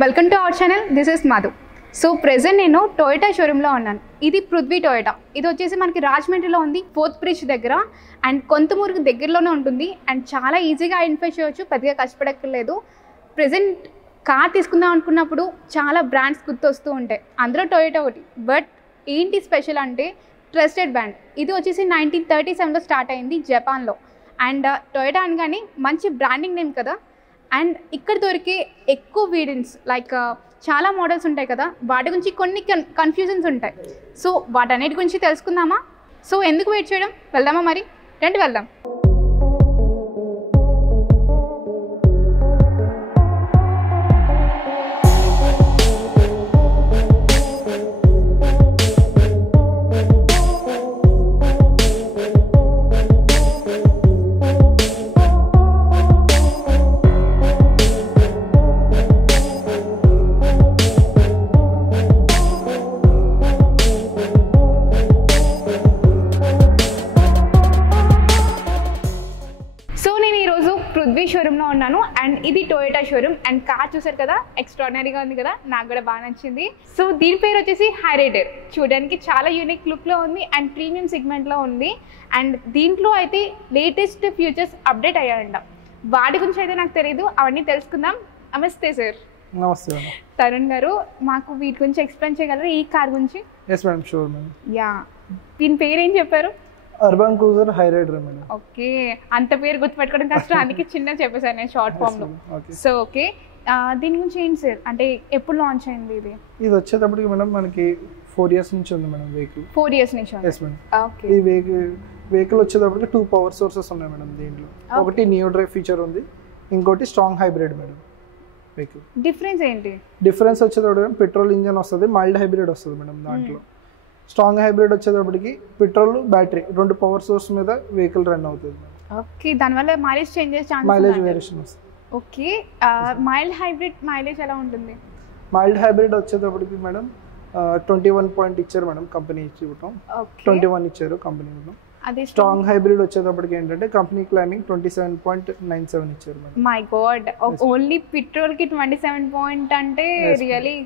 Welcome to our channel. This is Madhu. So present నేను Toyota షోరూంలో ఉన్నాను. ఇది పృథ్వీ టొయోటా. ఇది వచ్చేసి మనకి రాజమండ్రిలో ఉంది, 4th బ్రిడ్జ్ దగ్గర, అండ్ కొంతమూరుకి దగ్గరలోనే ఉంటుంది. అండ్ చాలా ఈజీగా ఐడెంటిఫై చేయవచ్చు, పెద్దగా కష్టపడక్కర్లేదు. ప్రెజెంట్ కార్ తీసుకుందాం అనుకున్నప్పుడు చాలా బ్రాండ్స్ గుర్తొస్తూ ఉంటాయి, అందులో టొయోటా ఒకటి. బట్ ఏంటి స్పెషల్ అంటే ట్రస్టెడ్ బ్రాండ్. ఇది వచ్చేసి 1937లో స్టార్ట్ అయింది జపాన్లో. అండ్ టొయోటా అనగానే మంచి బ్రాండింగ్ నేమ్ కదా. అండ్ ఇక్కడ దొరికే ఎక్కువ వేరియంట్స్ లైక్ చాలా మోడల్స్ ఉంటాయి కదా, వాటి గురించి కొన్ని కన్ఫ్యూజన్స్ ఉంటాయి. సో వాటన్నిటి గురించి తెలుసుకుందామా? సో ఎందుకు వెయిట్ చేయడం, వెళ్దామా మరి? రండి వెళ్దాం. పృథ్వీ షోరూంలో ఉన్నాను అండ్ ఇది టొయోటా షోరూమ్. అండ్ కార్ చూసారు కదా, ఎక్స్ట్రాడినరీగా ఉంది కదా, నాకు కూడా బాగా నచ్చింది. సో దీని పేరు వచ్చేసి హైరైడర్. చూడడానికి చాలా యూనిక్ లుక్లో ఉంది అండ్ ప్రీమియం సెగ్మెంట్లో ఉంది. అండ్ దీంట్లో అయితే లేటెస్ట్ ఫీచర్స్ అప్డేట్ అయ్యాయంట. వాటి గురించి అయితే నాకు తెలియదు, అవన్నీ తెలుసుకుందాం. నమస్తే సార్. నమస్తే తరుణ్ గారు, మాకు వీటి గురించి ఎక్స్ప్లెయిన్ చేయగలరా, ఈ కార్ గురించి? Yes madam, sure madam. Yeah, దీని పేరు ఏం చెప్పారు? Urban Cruiser Hyryder madam. Okay, అంత పేరు గుర్తుపెట్టుకోవడం కష్టం, అందుకే చిన్న చెప్పేసాను నేను షార్ట్ ఫామ్ లో. సో ఓకే, దీని గురించి ఏంటి సార్, అంటే ఎప్పుడు లాంచ్ అయింది ఇది? ఇది వచ్చేటప్పటికి మేడం మనకి 4 years నుంచి ఉంది మేడం వెహికల్. 4 years నుంచి ఉంది. Yes madam. ఓకే, ఈ వెహికల్ వచ్చేటప్పటికి 2 పవర్ సోర్సెస్ ఉన్నాయి మేడం దీంట్లో. ఒకటి నియో డ్రైవ్ ఫీచర్ ఉంది, ఇంకోటి strong hybrid madam vehicle. Difference ఏంటి? డిఫరెన్స్ వచ్చేటప్పటికి పెట్రోల్ ఇంజన్ వస్తుంది, మైల్డ్ హైబ్రిడ్ వస్తుంది మేడం దాంట్లో. స్ట్రాంగ్ హైబ్రిడ్ వచ్చేటప్పటికి పెట్రోల్ బ్యాటరీ 2 పవర్ సోర్స్ మీద వెహికల్ రన్ అవుతుంది. ఓకే, దానివల్ల మైలేజ్ చేంజ్ చేసే ఛాన్స్, మైలేజ్ వేరియేషన్ వస్తుంది. ఓకే, మైల్డ్ హైబ్రిడ్ మైలేజ్ ఎలా ఉంటుంది? మైల్డ్ హైబ్రిడ్ వచ్చేటప్పటికి మేడం 21 పాయింట్ ఇచ్చారు మేడం కంపెనీ ఇవ్వటం. 21 ఇచ్చారు కంపెనీ ఇవ్వటం. అది స్ట్రాంగ్ హైబ్రిడ్ వచ్చేటప్పటికి ఏంటంటే కంపెనీ క్లైమింగ్ 27.97 ఇచ్చారు madam. My God, only petrol కి 27 పాయింట్ అంటే really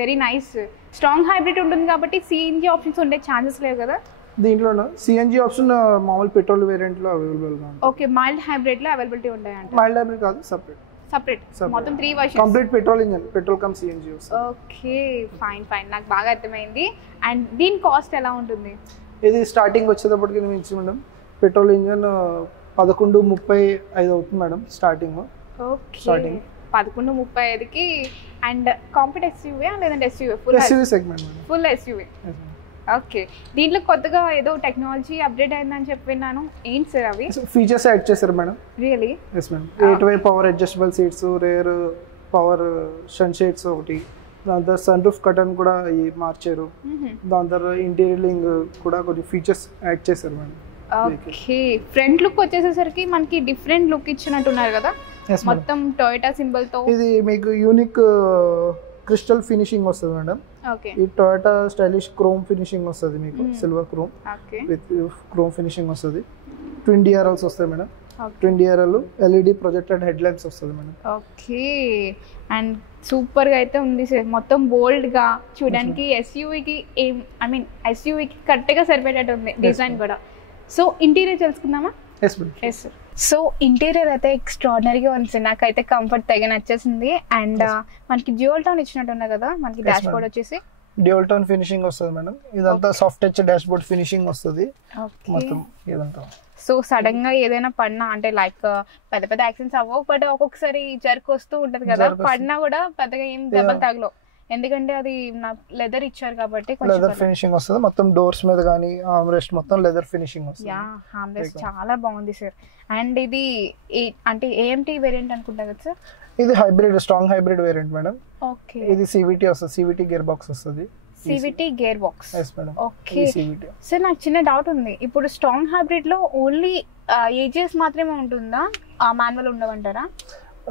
very nice. Strong hybrid ఉంటుంది కాబట్టి సిఎన్జి ఆప్షన్స్ ఉండే ఛాన్సెస్ లేవు కదా దీంట్లో? సిఎన్జి ఆప్షన్ మామూలు పెట్రోల్ వేరియంట్ లో అవైలబుల్ గా ఉంది. ఓకే, మైల్డ్ హైబ్రిడ్ లో అవైలబిలిటీ ఉంటాయంట. మైల్డ్ హైబ్రిడ్ కాదు, సెపరేట్ మొత్తం 3 versions. Complete petrol engine, petrol come CNG వస్తుంది. ఓకే, ఫైన్, నాకు బాగా అర్థమైంది. అండ్ దీని కాస్ట్ ఎలా ఉంటుంది? ఇది స్టార్టింగ్ వచ్చేటప్పటికి నుంచి మేడం పెట్రోల్ ఇంజిన్ 1135 అవుతుంది మేడం స్టార్టింగ్. ఓకే, 1135కి. అండ్ కాంపాక్ట్ ఎస్యూవీ లేదంటే SUV? SUV segment madam, full SUV. Okay, దీంట్లో కొత్తగా ఏదో టెక్నాలజీ అప్డేట్ అయిందని చెప్పి విన్నాను, ఏంటి సార్ అవి? ఫీచర్స్ యాడ్ చేశారు madam. Really? Yes madam. 8-way power adjustable seats, rear power sun shades ఒకటి, దాని తర్వాత సన్ రూఫ్ కర్టన్ కూడా మార్చారు. దాని తర్వాత ఇంటీరియరింగ్ కూడా కొన్ని ఫీచర్స్ యాడ్ చేశారు మేడం. ఓకే, ఫ్రంట్ లుక్ వచ్చేసేసరికి మనకి డిఫరెంట్ లుక్ ఇచ్చినట్టున్నారు కదా, మొత్తం టొయోటా సింబల్ తో. ఇది మీకు యూనిక్ క్రిస్టల్ ఫినిషింగ్ వస్తుంది మేడం. ఓకే, ఈ టొయోటా స్టైలిష్ క్రోమ్ ఫినిషింగ్ వస్తుంది మీకు, silver chrome with chrome finishing వస్తుంది. ట్విన్ డిఆర్ఎల్స్ వస్తాయి madam. Twin DRL, LED projected head lights వస్తుంది మేడం. ఓకే, అండ్ సూపర్ గా అయితే ఉంది సార్, మొత్తం బోల్డ్ గా చూడడానికి. ఎస్యూవీకి ఎస్యూవీకి కరెక్ట్ గా సరిపోయేటట్టు ఉంది డిజైన్ కూడా. సో ఇంటీరియర్ తెలుసుకుందామా? Yes madam. Yes sir. So interior అయితే ఎక్స్ట్రాడినరీగా ఉంది సార్, నాకైతే కంఫర్ట్ తెగ నచ్చేసింది. అండ్ మనకి డ్యూయల్ టోన్ ఇచ్చినట్టు ఉన్నాయి కదా, మనకి డాష్ బోర్డ్ వచ్చేసి డ్యూయల్ టోన్ ఫినిషింగ్ వస్తుంది మేడం. ఇదంతా soft touch dash board finishing వస్తుంది మొత్తం ఇదంతా. సో సడన్ గా ఏదైనా పడినా అంటే లైక్ పెద్ద పెద్ద యాక్సిడెంట్స్ అవ్వవు, బట్ ఒక్కొక్కసారి జర్క్ వస్తూ ఉంటది కదా, పడినా కూడా పెద్దగా ఏం దెబ్బలు తగలవు, ఎందుకంటే అది లెదర్ ఇచ్చారు కాబట్టి. లెదర్ ఫినిషింగ్ వస్తుంది మొత్తం, డోర్స్ మీద కానీ ఆర్మ్ రెస్ట్ మొత్తం లెదర్ ఫినిషింగ్ వస్తుంది. యా, ఆర్మ్ రెస్ట్ చాలా బాగుంది సార్. అండ్ ఇది అంటే ఏఎంటీ వేరియంట్ అనుకుంటా కదా సార్? ఇది hybrid, strong hybrid variant madam. Okay, ఇది సివిటీ వస్తుంది, సివిటీ గేర్ బాక్స్ వస్తుంది. CVT gear box. Yes madam. Okay sir, నాకు చిన్న డౌట్ ఉంది. ఇప్పుడు స్ట్రాంగ్ హైబ్రిడ్ లో ఓన్లీ ఏజిఎస్ మాత్రమే ఉంటుందా, మాన్యువల్ ఉండవంటారా?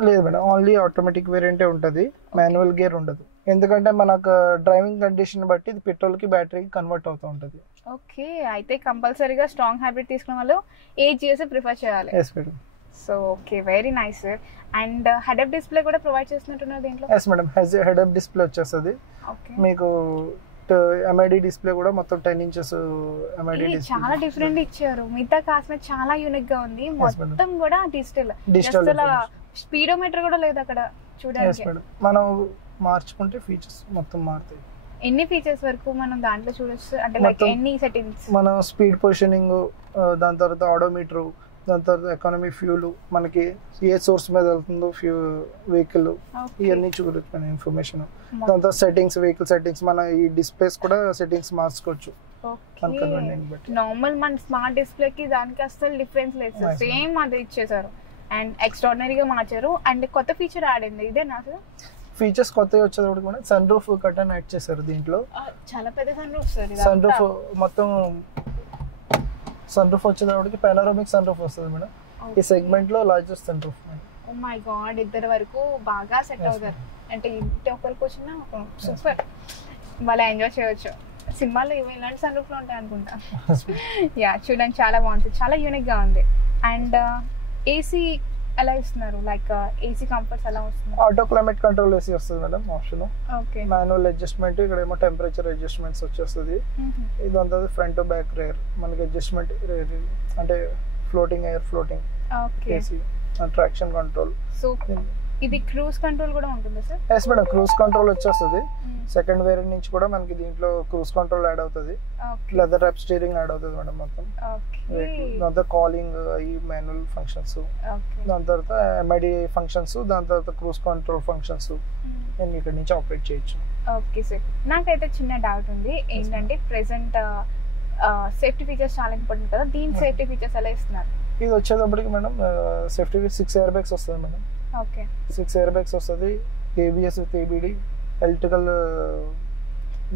లేదు మేడం, ఓన్లీ ఆటోమేటిక్ వేరియంటే ఉంటుంది, మాన్యువల్ గేర్ ఉండదు. ఎందుకంటే మనకు డ్రైవింగ్ కండిషన్ బట్టి ఇది పెట్రోల్ కి బ్యాటరీకి కన్వర్ట్ అవుతూ ఉంటుంది. ఓకే, అయితే కంపల్సరీగా స్ట్రాంగ్ హైబ్రిడ్ తీసుకున్న వాళ్ళు AGS ప్రిఫర్ చేయాలి. yes madam. So okay, very nice sir. And head up display కూడా ప్రొవైడ్ చేస్తున్నట్టున్నారు దీంట్లో? Yes madam, head up display వచ్చేస్తుంది. ఓకే, మీకు ఎంఐడి డిస్ప్లే కూడా మొత్తం 10 inches ఎంఐడి ఇది డిస్ప్లే. చాలా డిఫరెంట్ ఇచ్చారు. మిగతా కాస్ మీద చాలా యూనిక్ గా ఉంది. మొత్తం కూడా డిజిటల్. స్పీడోమీటర్ కూడా లేదు అక్కడ చూడడానికి. మనం మార్చుకుంటే ఫీచర్స్ మొత్తం మారుతాయి. ఎన్ని ఫీచర్స్ వరకు మనం దాంట్లో చూడొచ్చు అంటే లైక్ ఎన్ని సెట్టింగ్స్? మనం స్పీడ్ పొజిషనింగ్, దాని తర్వాత ఆడోమీటర్, దాని తర్వాత ఎకానమీ ఫ్యూల్, మనకి ఏ సోర్స్ మీద వెళ్తుందో వెహికల్, ఇవన్నీ చూడొచ్చు మన ఇన్ఫర్మేషన్. దాని తర్వాత సెట్టింగ్స్, వెహికల్ సెట్టింగ్స్, మన ఈ డిస్ప్లేస్ కూడా సెట్టింగ్స్ మార్చుకోవచ్చు. నార్మల్ మన స్మార్ట్ డిస్ప్లే కి దానికి అసలు డిఫరెన్స్ లేదు, సేమ్ అది ఇచ్చేసారు. అండ్ ఎక్స్ట్రాడినరీగా మార్చారు. అండ్ కొత్త ఫీచర్ యాడ్ అయింది, ఇదేనా సార్? ఫీచర్స్ కొత్తగా వచ్చేటప్పుడు కూడా సన్ రూఫ్ కర్టన్ యాడ్ చేశారు దీంట్లో. చాలా పెద్ద sunroof sir. Sunroof మొత్తం సన్ రూఫ్ వచ్చేటప్పటికి పానోరామిక్ సన్ రూఫ్ వస్తుంది మేడం. ఈ సెగ్మెంట్ లో largest sunroof. Oh my God, ఇద్దరు వరకు బాగా సెట్ అవుతారు. అంటే ఇంటి ఒకరికి వచ్చిన సూపర్, వాళ్ళు ఎంజాయ్ చేయవచ్చు. సినిమాలో ఇలాంటి సన్ రూఫ్ లో ఉంటాయి అనుకుంటా. యా, చూడండి చాలా బాగుంది, చాలా యూనిక్ గా ఉంది. అండ్ ఏసీ ఎలా ఇస్తున్నారు? లైక్ ఏసీ కంఫర్ట్స్ ఎలా వస్తుంది? ఆటో క్లైమేట్ కంట్రోల్ ఏసీ వస్తుంది madam option. Okay, manual adjustment, ఇక్కడ ఏమో టెంపరేచర్ అడ్జస్ట్మెంట్స్ వచ్చేస్తుంది. ఇదంతా ఫ్రంట్ టు బ్యాక్ రేర్ మనకి అడ్జస్ట్మెంట్, అంటే floating air floating AC, traction control. So ఇది క్రూజ్ కంట్రోల్ కూడా ఉంటుందా సార్? ఎస్ మేడం, క్రూజ్ కంట్రోల్ వచ్చేస్తుంది. సెకండ్ వేరియంట్ నుంచి కూడా మనకి దీంట్లో క్రూజ్ కంట్రోల్ యాడ్ అవుతుంది. లెదర్ ర్యాప్ స్టీరింగ్ యాడ్ అవుతుంది మేడం మొత్తం. దాంతో కాలింగ్, ఈ మాన్యువల్ ఫంక్షన్స్, దాని తర్వాత ఎంఐడి ఫంక్షన్స్, దాని తర్వాత క్రూజ్ కంట్రోల్ ఫంక్షన్స్ నేను ఇక్కడ నుంచి ఆపరేట్ చేయొచ్చు. ఓకే సార్, నాకైతే చిన్న డౌట్ ఉంది. ఏంటంటే ప్రెసెంట్ సేఫ్టీ ఫీచర్స్ చాలా ఇంపార్టెంట్ కదా, దీని సేఫ్టీ ఫీచర్స్ ఎలా ఇస్తున్నారు? ఇది వచ్చేటప్పటికి మేడం సేఫ్టీ 6 ఎయిర్ బ్యాగ్స్ వస్తుంది మేడం. ఓకే, 6 ఎయిర్ బ్యాగ్స్ వస్తుంది. ABS with ABD, electrical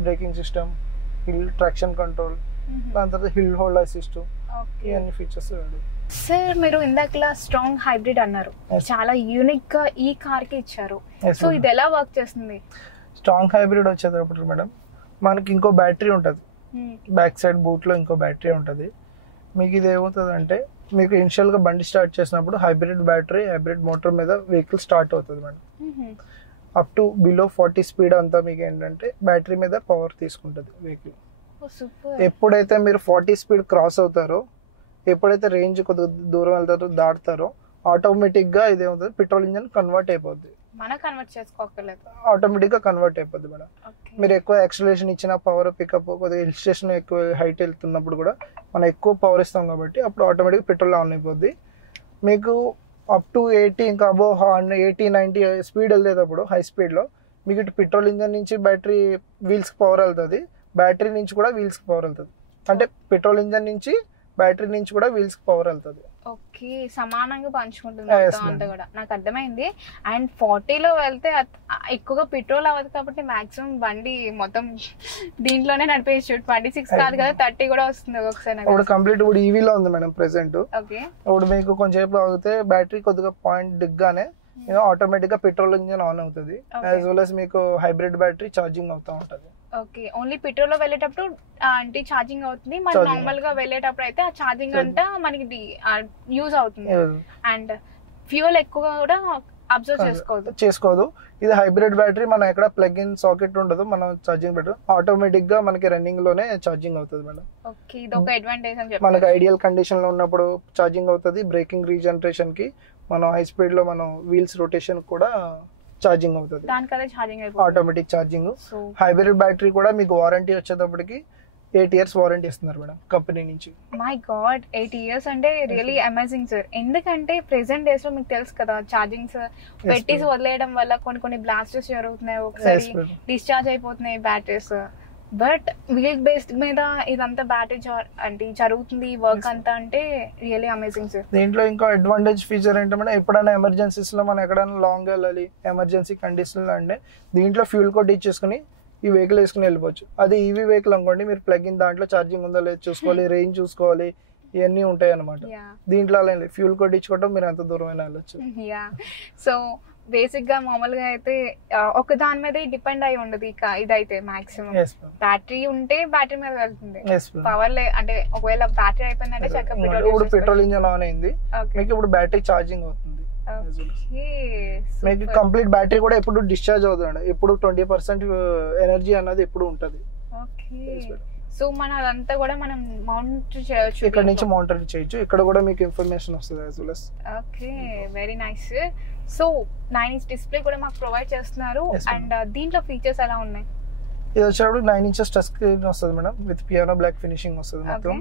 braking system, hill traction control, దాని తర్వాత హిల్ హోల్డ్ అసిస్ట్, ఇవన్నీ ఫీచర్స్. సార్ మీరు ఇందాకలా స్ట్రాంగ్ హైబ్రిడ్ అన్నారు, చాలా యూనిక్ గా ఈ కార్ కి ఇచ్చారు. సో ఇది ఎలా వర్క్ చేస్తుంది? స్ట్రాంగ్ హైబ్రిడ్ వచ్చేటప్పుడు మేడం మనకి ఇంకో బ్యాటరీ ఉంటుంది, బ్యాక్ సైడ్ బూట్ లో ఇంకో బ్యాటరీ ఉంటుంది. మీకు ఇది ఏమవుతుంది అంటే, మీకు ఇనిషియల్ గా బండి స్టార్ట్ చేసినప్పుడు హైబ్రిడ్ బ్యాటరీ, హైబ్రిడ్ మోటార్ మీద వెహికల్ స్టార్ట్ అవుతుంది madam. Up to below 40 speed అంతా మీకు ఏంటంటే బ్యాటరీ మీద పవర్ తీసుకుంటుంది వెహికల్. ఎప్పుడైతే మీరు 40 స్పీడ్ క్రాస్ అవుతారో, ఎప్పుడైతే రేంజ్ కొద్దిగా దూరం వెళ్తారో, దాటుతారో, ఆటోమేటిక్ గా ఇది ఏమవుతుంది, పెట్రోల్ ఇంజన్ కన్వర్ట్ అయిపోద్ది. ఆటోమేటిక్ గా కన్వర్ట్ అయిపోద్ది మేడం. మీరు ఎక్కువ యాక్సిలరేషన్ ఇచ్చిన పవర్ పికప్, కొద్దిగా హిల్ స్టేషన్ ఎక్కువ హైట్ వెళ్తున్నప్పుడు కూడా మనం ఎక్కువ పవర్ ఇస్తాం కాబట్టి అప్పుడు ఆటోమేటిక్ పెట్రోల్ ఆన్ అయిపోద్ది. మీకు అప్ టు 80 ఇంకా అబోవ్ 80-90 స్పీడ్ వెళ్ళేటప్పుడు హై స్పీడ్లో మీకు ఇటు పెట్రోల్ ఇంజన్ నుంచి బ్యాటరీ వీల్స్కి పవర్ వెళ్తుంది, బ్యాటరీ నుంచి కూడా వీల్స్కి పవర్ వెళ్తుంది. అంటే పెట్రోల్ ఇంజన్ నుంచి బ్యాటరీ నుంచి కూడా వీల్స్కి పవర్ వెళ్తుంది. ఓకే, సమానంగా పంచుకుంటుంది అంతా కూడా, నాకు అర్థమైంది. అండ్ 40లో వెళ్తే ఎక్కువగా పెట్రోల్ అవ్వదు కాబట్టి మాక్సిమం బండి మొత్తం దీంట్లోనే నడిపేయచ్చు. 26 కాదు కదా, 30 కూడా వస్తుంది ఒకసారి. ఇప్పుడు కంప్లీట్ ఇప్పుడు ఈవీలో ఉంది మేడం ప్రెసెంట్. ఓకే, ఇప్పుడు మీకు కొంచెంసేపు ఆగితే బ్యాటరీ కొద్దిగా పాయింట్ దిగ్గానే ఆటోమేటిక్ గా పెట్రోల్ ఇంజన్ ఆన్ అవుతుంది, యాజ్ వెల్ as మీకు హైబ్రిడ్ బ్యాటరీ ఛార్జింగ్ అవుతా ఉంటది. ఓకే, ఓన్లీ పెట్రోల్ లో వెళ్ళేటప్పుడు అంటే ఛార్జింగ్ అవుతుంది, మన నార్మల్ గా వెళ్ళేటప్పుడు అయితే ఆ ఛార్జింగ్ అంతా మనకి యూజ్ అవుతుంది. అండ్ ఫ్యూయల్ ఎక్కువ కూడా అబ్జర్వ్ చేసుకోదు. ఇది హైబ్రిడ్ బ్యాటరీ, మనం ఎక్కడ ప్లగ్ ఇన్ సాకెట్ ఉండదు, మనం ఛార్జింగ్ పెట్టు, ఆటోమేటిక్ గా మనకి రన్నింగ్ లోనే ఛార్జింగ్ అవుతుంది మేడం. ఓకే, ఇది ఒక అడ్వాంటేజ్ అని చెప్పి. మనకి ఐడియల్ కండిషన్ లో ఉన్నప్పుడు ఛార్జింగ్ అవుతుంది. బ్రేకింగ్ రీజనరేషన్ కి, మనం హై స్పీడ్ లో మనం వీల్స్ రొటేషన్ కూడా ఛార్జింగ్ అవుతుంది, ఆటోమేటిక్ ఛార్జింగ్. హైబ్రిడ్ బ్యాటరీ కూడా మీకు వారంటీ వచ్చేటప్పటికి 8 years వారంటీ ఇస్తున్నారు మేడం కంపెనీ నుంచి. మై గాడ్, 8 years అంటే రియల్లీ అమేజింగ్ సార్. ఎందుకంటే ప్రెసెంట్ డేస్ లో మీకు తెలుసు కదా, ఛార్జింగ్స్ పెట్టి వదిలేయడం వల్ల కొన్ని బ్లాస్టర్స్ జరుగుతున్నాయి, ఒకసారి డిశ్చార్జ్ అయిపోతున్నాయి బ్యాటరీస్. బట్ వీల్ బేస్డ్ మీద ఇదంతా బ్యాటరీ అంటే జరుగుతుంది వర్క్ అంతా, అంటే రియల్లీ అమేజింగ్ సార్. దీంట్లో ఇంకో అడ్వాంటేజ్ ఫీచర్ ఏంటంటే, ఎప్పుడైనా ఎమర్జెన్సీస్ లో మనం ఎక్కడైనా లాంగ్ వెళ్ళాలి, ఎమర్జెన్సీ కండిషన్ లో అంటే దీంట్లో ఫ్యూల్ కోడ్ ఇచ్చేసుకుని ఈ వెహికల్ వేసుకుని వెళ్ళిపోవచ్చు. అది ఈవీ వెహికల్ అనుకోండి, మీరు ప్లగ్ ఇన్ దాంట్లో ఛార్జింగ్ ఉందో లేదు చూసుకోవాలి, రేంజ్ చూసుకోవాలి, ఇవన్నీ ఉంటాయి అనమాట. దీంట్లో అలా ఫ్యూల్ కోడ్ ఇచ్చుకోవడం, మీరు ఎంత దూరం అయినా వెళ్ళొచ్చు. సో బేసిక్ గా మామూలుగా అయితే ఒక దాని మీద డిపెండ్ అయి ఉండదు ఇక ఇదైతే మాక్సిమం బ్యాటరీ ఉంటే బ్యాటరీ మీద వెళ్తుంది పవర్ అంటే ఒకవేళ బ్యాటరీ అయిపోయిందంటే ఇప్పుడు పెట్రోల్ ఇంజన్ ఆన్ అయింది మీకు ఇప్పుడు బ్యాటరీ ఛార్జింగ్ అవుతుంది మీకు కంప్లీట్ బ్యాటరీ కూడా ఎప్పుడు డిశ్చార్జ్ అవుతుంది ఎప్పుడు 20% ఎనర్జీ అన్నది ఎప్పుడు ఉంటది సో మన అదంతా కూడా మనం మౌంట్ చేయొచ్చు ఇక్కడ నుంచి మౌంటర్ చేయొచ్చు ఇక్కడ కూడా మీకు ఇన్ఫర్మేషన్ వస్తుంది as well as okay very nice so 9-inch display కూడా మాకు ప్రొవైడ్ చేస్తున్నారు అండ్ దీంట్లో ఫీచర్స్ ఎలా ఉన్నాయి ఇది వచ్చేటప్పుడు 9 inches టచ్ స్క్రీన్ వస్తుంది madam with piano black finishing వస్తుంది మొత్తం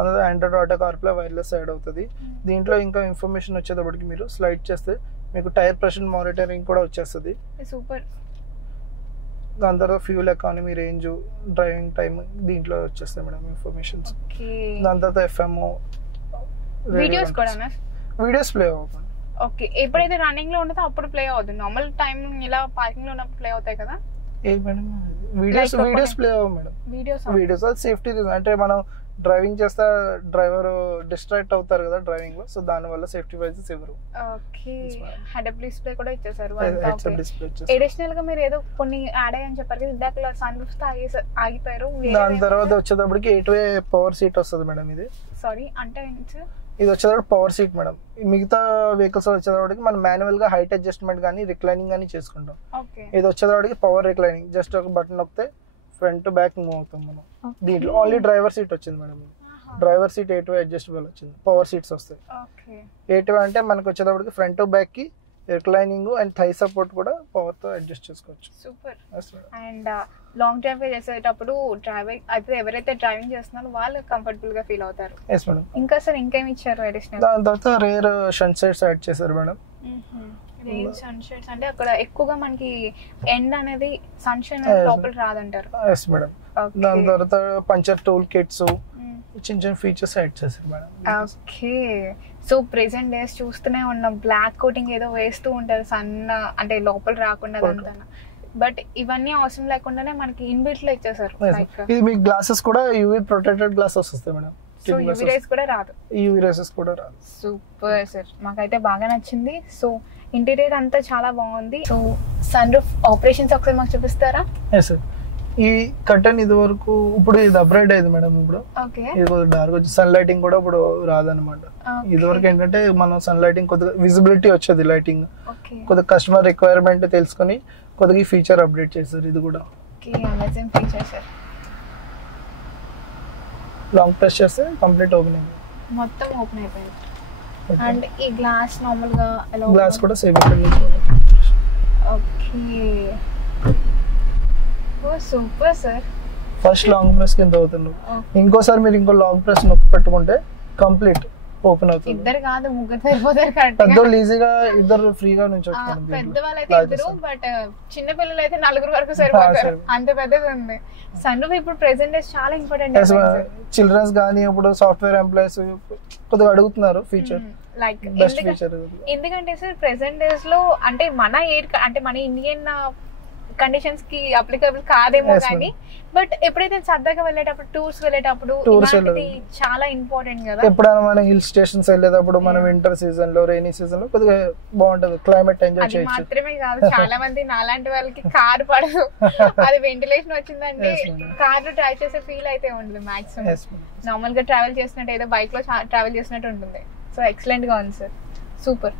అందులో Android Auto CarPlay wireless add అవుతుంది దీంట్లో ఇంకా ఇన్ఫర్మేషన్ వచ్చేటప్పటికి మీరు స్లైడ్ చేస్తే మీకు టైర్ ప్రెషర్ మానిటరింగ్ కూడా వచ్చేస్తుంది సూపర్ దాని తర్వాత fuel economy range driving time దీంట్లో వచ్చేస్తాయి మేడం ఇన్ఫర్మేషన్స్ దాని తర్వాత ఎఫ్ఎం వీడియోస్ కూడా వీడియోస్ ప్లే అవుతుంది ఓకే ఎప్పుడైతే రన్నింగ్ లో ఉంటుందో అప్పుడు ప్లే అవుతుంది నార్మల్ టైం ఇలా పార్కింగ్ లో ఉన్నప్పుడు ప్లే అవుతాయి కదా ఏ మేడం వీడియోస్ ప్లే అవ్వ మేడం వీడియోస్ అది సేఫ్టీ రీజన్ అంటే మనం డ్రైవింగ్ చేస్తా డ్రైవర్ డిస్ట్రాక్ట్ అవుతారు కదా డ్రైవింగ్ లో సో దాని వల్ల సేఫ్టీ వైజెస్ ఇవ్వరు ఓకే హెడ్ అప్ డిస్ప్లే కూడా ఇచ్చేసారు అడిషనల్ గా మీరు ఏదో కొన్ని యాడ్ అయ్యని చెప్పారు కదా ఇందాక సన్ రూఫ్ తో ఆగిపోయారు దాని తర్వాత వచ్చేటప్పటికి 8-way పవర్ సీట్ వస్తుంది మేడం ఇది సారీ అంటే ఇది వచ్చేటప్పుడు పవర్ సీట్ మేడం మిగతా వెహికల్స్ వచ్చేటప్పటికి మనం మాన్యువల్ గా హైట్ అడ్జస్ట్మెంట్ కానీ రిక్లైనింగ్ కానీ చేసుకుంటాం ఇది వచ్చేటప్పటికి పవర్ రిక్లైనింగ్ జస్ట్ ఒక బటన్ నొక్కితే ఫ్రంట్ బ్యాక్ మూవ్ అవుతాం మనం దీంట్లో ఓన్లీ డ్రైవర్ సీట్ వచ్చింది madam driver seat 8-way adjustable వచ్చింది పవర్ సీట్స్ వస్తాయి 8-way అంటే మనకు వచ్చేటప్పటికి ఫ్రంట్ బ్యాక్ కి రిక్లైనింగ్ అండ్ థై సపోర్ట్ కూడా పవర్ తో అడ్జస్ట్ చేసుకోవచ్చు సూపర్ అండ్ లాంగ్ డ్రైవ్ చేసేటప్పుడు డ్రైవింగ్ అయితే ఎవరైతే డ్రైవింగ్ చేస్తున్నారో వాళ్ళు కంఫర్టబుల్ గా ఫీల్ అవుతారు ఎస్ మేడం ఇంకా సార్ ఇంకేం ఇచ్చారు అడిషనల్ దాని తర్వాత రేర్ సన్ సెట్స్ యాడ్ చేశారు మేడం రేర్ సన్ షేడ్స్ అంటే అక్కడ ఎక్కువగా మనకి ఎండ్ అనేది సన్షైన్ లోపల రాదంటారు ఎస్ మేడం దాని తర్వాత పంచర్ టూల్ కిట్స్ చిన్న చిన్న ఫీచర్స్ యాడ్ చేశారు madam okay so present days చూస్తూనే ఉన్నాం బ్లాక్ కోటింగ్ ఏదో వేస్తూ ఉంటారు సన్న అంటే లోపల రాకుండా అంతా బట్ ఇవన్నీ అవసరం లేకుండానే మనకి ఇన్బిల్ట్ లో ఇచ్చేసారు ఇది మీ గ్లాసెస్ కూడా యూవీ ప్రొటెక్టెడ్ గ్లాసెస్ వస్తాయి మేడం సో యూవీ రేస్ కూడా రాదు యూవీ రేసెస్ కూడా రాదు సూపర్ సార్ మాకైతే బాగా నచ్చింది సో ఇంటీరియర్ అంతా చాలా బాగుంది సో సన్ రూఫ్ ఆపరేషన్స్ ఒకసారి మాకు చూపిస్తారా ఎస్ సార్ ఈ కర్టన్ ఇది వరకు ఇప్పుడు ఇది అప్గ్రేడ్ అయింది మేడం ఇప్పుడు ఇది కొద్దిగా డార్క్ వచ్చి సన్ లైటింగ్ కూడా ఇప్పుడు రాదనమాట ఇది వరకు ఏంటంటే మనం సన్ లైటింగ్ కొద్దిగా విజిబిలిటీ వచ్చేది లైటింగ్ కొద్దిగా కస్టమర్ రిక్వైర్మెంట్ తెలుసుకొని కొద్దిగా ఫీచర్ అప్డేట్ చేశారు ఇది కూడా లాంగ్ ప్రెస్ చేస్తే కంప్లీట్ ఓపెన్ అయింది మొత్తం ఓపెన్ అయిపోయింది అండ్ ఈ గ్లాస్ నార్మల్ గా గ్లాస్ కూడా same okay oh super sir first long press కింద అవుతుంది ఇంకోసారి మీరు ఇంకో లాంగ్ ప్రెస్ నొక్కి పెట్టుకుంటే కంప్లీట్ ఓపెన్ అవుతుంది ఇద్దరు కాదు ముగ్గురు సరిపోతారు పెద్దోళ్ళు ఈజీగా ఇద్దరు ఫ్రీగా నుంచి పెద్దవాళ్ళు అయితే ఇద్దరు బట్ చిన్న పిల్లలు అయితే 4 వరకు సరిపోతారు అంత పెద్దది ఉంది సన్ రూఫ్ ఇప్పుడు ప్రెసెంట్ డేస్ చాలా ఇంపార్టెంట్ చిల్డ్రన్స్ గానీ ఇప్పుడు సాఫ్ట్వేర్ ఎంప్లాయీస్ కొద్దిగా అడుగుతున్నారు ఫీచర్ లైక్ ఎందుకంటే సార్ ప్రెసెంట్ డేస్ లో అంటే మన అంటే మన ఇండియన్ కండిషన్స్ కి అప్లికబుల్ కాదేమో కానీ బట్ ఎప్పుడైతే సరదాగా వెళ్ళేటప్పుడు టూర్స్ వెళ్ళేటప్పుడు చాలా ఇంపార్టెంట్ కదా ఎప్పుడైనా మనం హిల్ స్టేషన్స్ వెళ్ళేటప్పుడు మనం వింటర్ సీజన్ లో రైనీ సీజన్ లో కొద్దిగా బాగుంటది క్లైమేట్ ఎంజాయ్ చేయొచ్చు మాత్రమే కాదు చాలా మంది నాలాంటి వాళ్ళకి కార్ పడదు అది వెంటిలేషన్ వచ్చిందంటే కార్ లో డ్రైవ్ చేసే ఫీల్ అయితే ఉంటుంది మాక్సిమం నార్మల్ గా ట్రావెల్ చేసినట్టు ఏదో బైక్ లో ట్రావెల్ చేసినట్టు ఉంటుంది సో ఎక్సలెంట్ గా ఉంది సార్ సూపర్